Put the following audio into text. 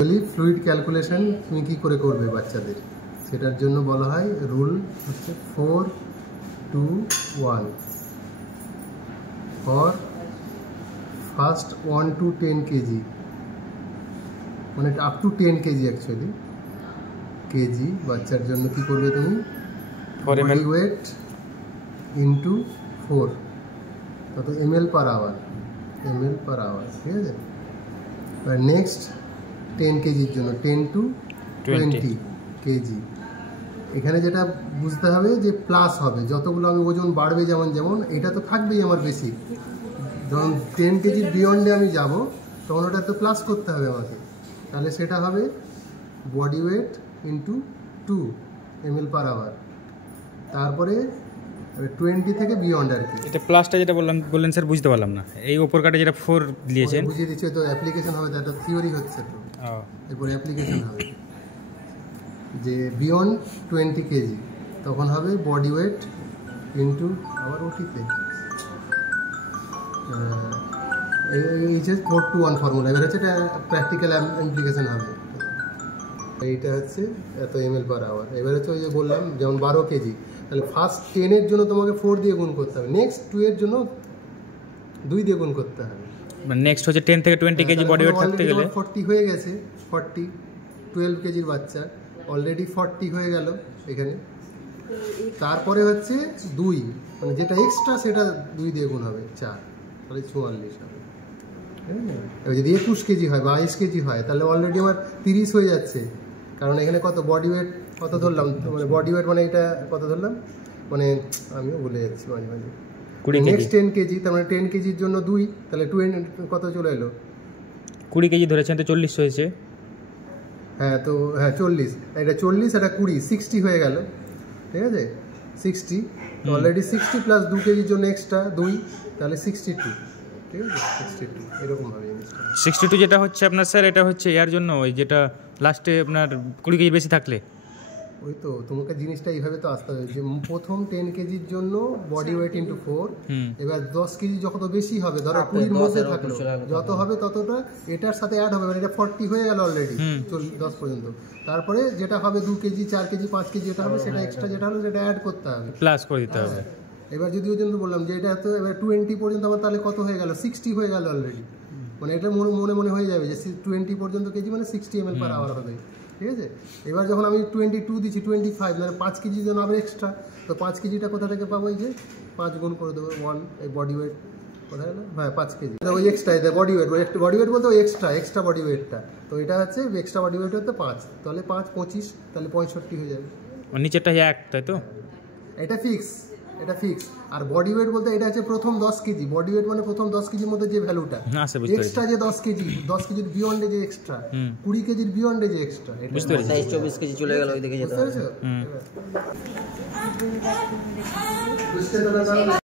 Fluid calculation তুমি কি করে করবে বাচ্চাদের, সেটার জন্য বলা হয় রুল হচ্ছে 4-2-1 ফর ফার্স্ট 1 to 10 কেজি, মানে up to 10 KG actually KG বাচ্চার জন্য কি করবে তুমি বডি ওয়েট ইন্টু 4 তত ml per hour ঠিক আছে। আর নেক্সট 10 কেজির জন্য 10 to 20 কেজি। এখানে যেটা বুঝতে হবে যে প্লাস হবে, যতগুলো আমি ওজন বাড়বে যেমন যেমন এটা তো থাকবেই আমার বেসিক, যখন 10 কেজির বিয়ন্ডে আমি যাব তখন ওটা তো প্লাস করতে হবে আমাকে, তাহলে সেটা হবে body weight into 2 ml per hour, তারপরে 20 থেকে বিয়ন্ড আর কি। এটা প্লাসটা যেটা বললেন স্যার বুঝতে পারলাম না, এই উপর কাটে যেটা 4 দিয়েছেন বুঝিয়ে দিচ্ছে তো, অ্যাপ্লিকেশন হবে, এটা থিওরি হচ্ছে তো, এরপরে অ্যাপ্লিকেশন হবে যে বিয়ন্ড 20 কেজি তখন হবে বডি ওয়েট ইন্টু আবার ওটিতে এই যে 4-2-1 ফর্মুলা। এবার হচ্ছে এটা প্র্যাকটিক্যাল ইমপ্লিকেশন হবে, এইটা হচ্ছে এত ml per hour। এবার হচ্ছে ওই যে বললাম যেমন 12 কেজি, তাহলে ফার্স্ট 10 এর জন্য তোমাকে 4 দিয়ে গুণ করতে হবে, নেক্সট 2 এর জন্য 2 দিয়ে গুণ করতে হবে, মানে নেক্সট হচ্ছে 10 থেকে 20 কেজি বডি ওয়েট থাকতে গেলে 40 হয়ে গেছে, 40 12 কেজির বাচ্চা অলরেডি 40 হয়ে গেল এখানে। তারপরে হচ্ছে 2 মানে যেটা এক্সট্রা সেটা 2 দিয়ে গুণ হবে 4, তাহলে 44 হবে। এবার যদি 21 কেজি হয় 22 কেজি হয় তাহলে অলরেডি আমার 30 হয়ে যাচ্ছে, কারণ এখানে কত বডি ওয়েট কত ধরলাম, মানে বডি ওয়েট মানে এটা কত ধরলাম, মানে আমিও ভুলে যাচ্ছি মাঝে মাঝে। নেক্সট 10 কেজি, তার মানে 10 কেজির জন্য 2, তাহলে 20 কত চলে এলো 20 কেজি ধরেছেন তো 40 হয়েছে। হ্যাঁ তো হ্যাঁ 40, এটা 40 এটা 20 60 হয়ে গেল, ঠিক আছে 60 অলরেডি 60 প্লাস 2 কেজির জন্য এক্সট্রা 2, তাহলে 62, ঠিক আছে 62 এরকম হবে জিনিসটা। 62 যেটা হচ্ছে আপনার স্যার এটা হচ্ছে এর জন্য ওই যেটা লাস্টে আপনার 20 কেজি বেশি থাকলে ওই তো তোমাকে জিনিসটা এইভাবে তো আসতে হবে যে প্রথম 10 কেজির জন্য বডি ওয়েট ইন্টু 4, এবার 10 কেজি যত বেশি হবে, ধরো 20 এর মধ্যে থাকলো যত হবে ততটা এটার সাথে অ্যাড হবে, মানে এটা 40 হয়ে গেল অলরেডি 10 পর্যন্ত, তারপরে যেটা হবে 2 কেজি 4 কেজি 5 কেজি যেটা হবে সেটা এক্সট্রা যেটা হলো সেটা অ্যাড করতে হবে, প্লাস করে দিতে হবে। এবার যদি ওই জন্য বললাম যে এটা তো এবার 20 পর্যন্ত আমার তাহলে কত হয়ে গেল 60 হয়ে গেল অলরেডি, মানে এটা মনে মনে হয়ে যাবে যে 20 পর্যন্ত কেজি মানে 60 ml per hour হবে, ঠিক আছে। এবার যখন আমি 22 দিচ্ছি 25 মানে 5 কেজির জন্য আবার এক্সট্রা, তো 5 কেজিটা কোথা থেকে পাবো, এই যে 5 গুণ করে দেবো 1, এই বডি ওয়েট কোথায় গেলো, হ্যাঁ 5 কেজি ওই এক্সট্রা বডি ওয়েট বলতে ওই এক্সট্রা বডি ওয়েটটা, তো এটা হচ্ছে এক্সট্রা বডি ওয়েট হচ্ছে 5, তাহলে 5 25 তাহলে 65 হয়ে যাবে, নিচেরটা 1 তাই তো, এটা ফিক্স আর বডি ওয়েট বলতে এটা হচ্ছে প্রথম 10 কেজি, বডি ওয়েট মানে প্রথম 10 কেজির মধ্যে যে ভ্যালুটা, এক্সট্রা যে 10 কেজির বিয়ন্ডে যে এক্সট্রা 20 কেজির বিয়ন্ডে যে এক্সট্রা, এটা 24 কেজি চলে গেল ওই দিকে যেতে হবে। বুঝতে পেরেছো?